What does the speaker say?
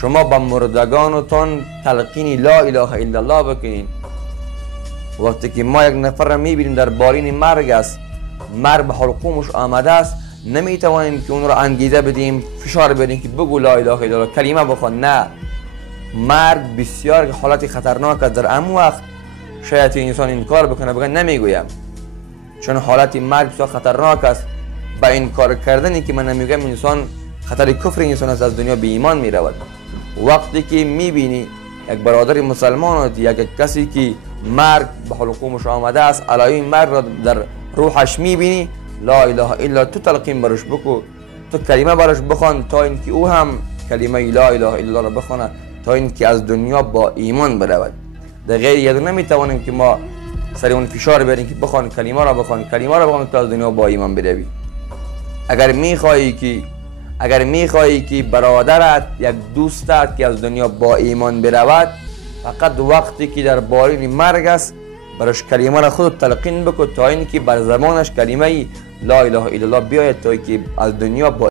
شما با مردگانتون تلقین لا اله الا الله بکنین. وقتی که ما یک نفر را میبینیم در بالین مرگ است، مرگ به حلقومش آمده است، نمیتوانیم که اون را انگیزه بدیم، فشار بدیم که بگو لا اله الا الله، کلمه بخوان. نه، مرگ بسیار حالت خطرناک است. در اون وقت شاید انسان این کار بکنه، بگه نمیگویم، چون حالت مرگ بسیار خطرناک است. با این کار کردنی که من نمیگم انسان خطر کفر انسان است، از دنیا به ایمان میرود. وقتی که میبینی یک برادر مسلمان، یک کسی که مرگ به حلقومش آمده است، علائم مرگ را در روحش میبینی، لا اله الا تو تلقین برش بکو، تو کلمه برش بخوان تا اینکه او هم کلمه لا اله الا الله را بخونه، تا اینکه از دنیا با ایمان برود. در غیر یک نمیتوانیم که ما سر اون فشار بیاریم که بخوان کلمه را بخوان، کلمه را بخوان تا از دنیا با ایمان بروی. اگر میخواهی که برادرت، یک دوستت که از دنیا با ایمان برود، فقط وقتی که در بالین مرگ است برش کلمه را خود تلقین بکن تا اینکه بر زمانش کلمه لا اله الا الله بیاید تا اینکه از دنیا با